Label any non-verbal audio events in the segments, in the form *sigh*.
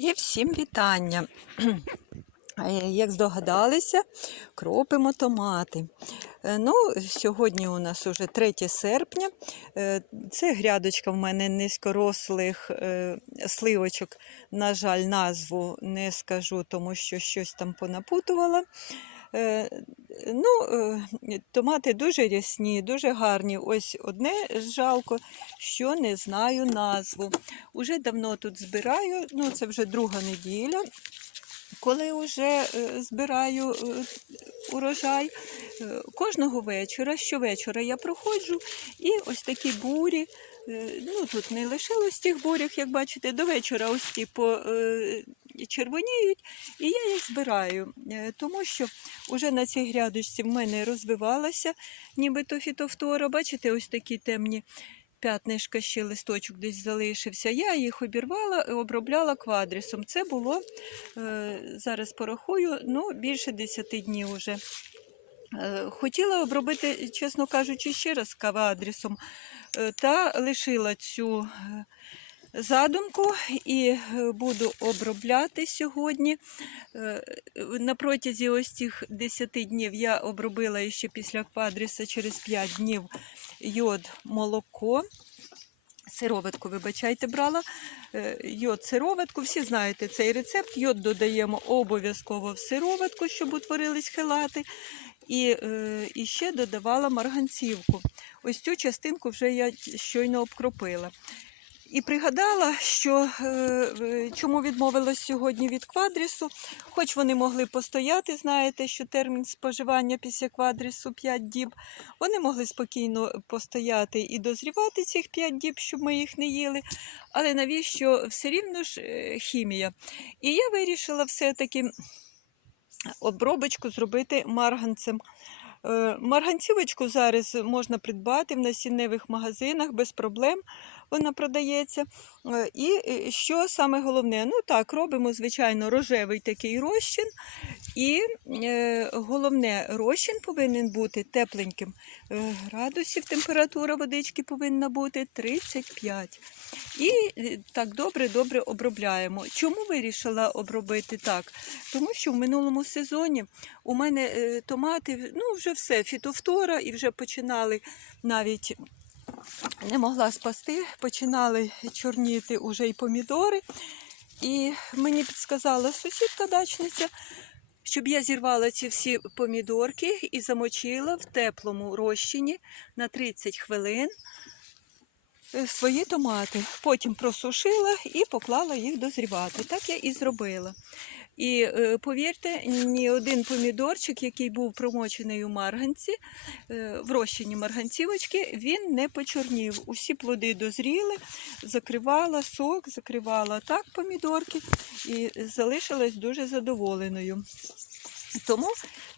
І всім вітання. *clears throat* Е, Як здогадалися, кропимо томати. Е, Ну, сьогодні у нас уже 3 серпня. Е, Це грядочка в мене низькорослих сливочок. На жаль, назву не скажу, тому що щось там понапутувала. Е, Ну, е, томати дуже рясні, дуже гарні. Ось одне жалко, що не знаю назву. Уже давно тут збираю, ну це вже друга неділя. Коли вже е, збираю урожай, кожного вечора, щовечора я проходжу і ось такі бурі. Ну, тут не лишилось тих бурів, як бачите, до вечора ось ті по, червоніють, і я їх збираю, е, тому що вже на цій грядочці в мене розвивалася нібито фітофтора. Бачите, ось такі темні п'ятнишка, ще листочок десь залишився. Я їх обірвала і обробляла квадрісом. Це було, е, зараз порахую, ну, більше 10 днів уже. Е, Хотіла обробити, чесно кажучи, ще раз квадрісом, е, та лишила цю е, задумку і е, буду обробляти сьогодні. Е, На протязі ось цих 10 днів я обробила ще після квадріса через 5 днів йод молоко. Сироватку, вибачайте, брала. Е, Йод сироватку, всі знаєте цей рецепт. Йод додаємо обов'язково в сироватку, щоб утворились хелати. І, і ще додавала марганцівку. Ось цю частинку вже я щойно обкропила. І пригадала, що е, чому відмовилась сьогодні від квадрісу, хоч вони могли постояти, знаєте, що термін споживання після квадрісу 5 діб, вони могли спокійно постояти і дозрівати цих 5 діб, щоб ми їх не їли. Але навіщо все рівно ж е, хімія? І я вирішила все-таки обробочку зробити марганцем. Е, Марганцівочку зараз можна придбати в насінневих магазинах без проблем. Вона продається. Е, І що саме головне? Ну так, робимо, звичайно, рожевий такий розчин. І е, головне, розчин повинен бути тепленьким. Градусів температура водички повинна бути 35. І так добре-добре обробляємо. Чому вирішила обробити так? Тому що в минулому сезоні у мене томати, ну вже все, фітофтора, і вже починали навіть не могла спасти, починали чорніти уже й помідори. І мені підсказала сусідка дачниця, щоб я зірвала ці всі помідорки і замочила в теплому розчині на 30 хвилин е, свої томати. Потім просушила і поклала їх дозрівати. Так я і зробила. І е, повірте, ні один помідорчик, який був промочений у марганці, е, в розчині марганцівочки, він не почорнів. Усі плоди дозріли, закривала сок, закривала так помідорки і залишилась дуже задоволеною. Тому,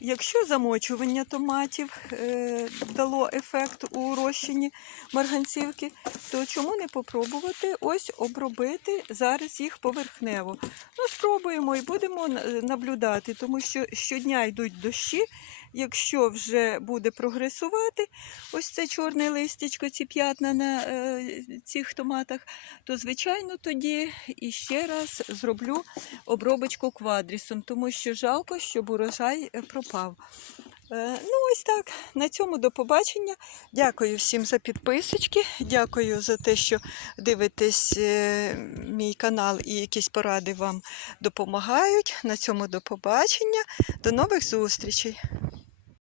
якщо замочування томатів е, дало ефект у розчині марганцівки, то чому не попробувати ось обробити зараз їх поверхнево? Ну, спробуємо і будемо наблюдати, тому що щодня йдуть дощі. Якщо вже буде прогресувати ось це чорне листячко, ці п'ятна на е, цих томатах, то звичайно тоді іще раз зроблю обробочку квадрісом, тому що жалко, щоб урожай е, пропав. Е, Ну, ось так. На цьому до побачення. Дякую всім за підписочки. Дякую за те, що дивитесь е, мій канал і якісь поради вам допомагають. На цьому до побачення. До нових зустрічей.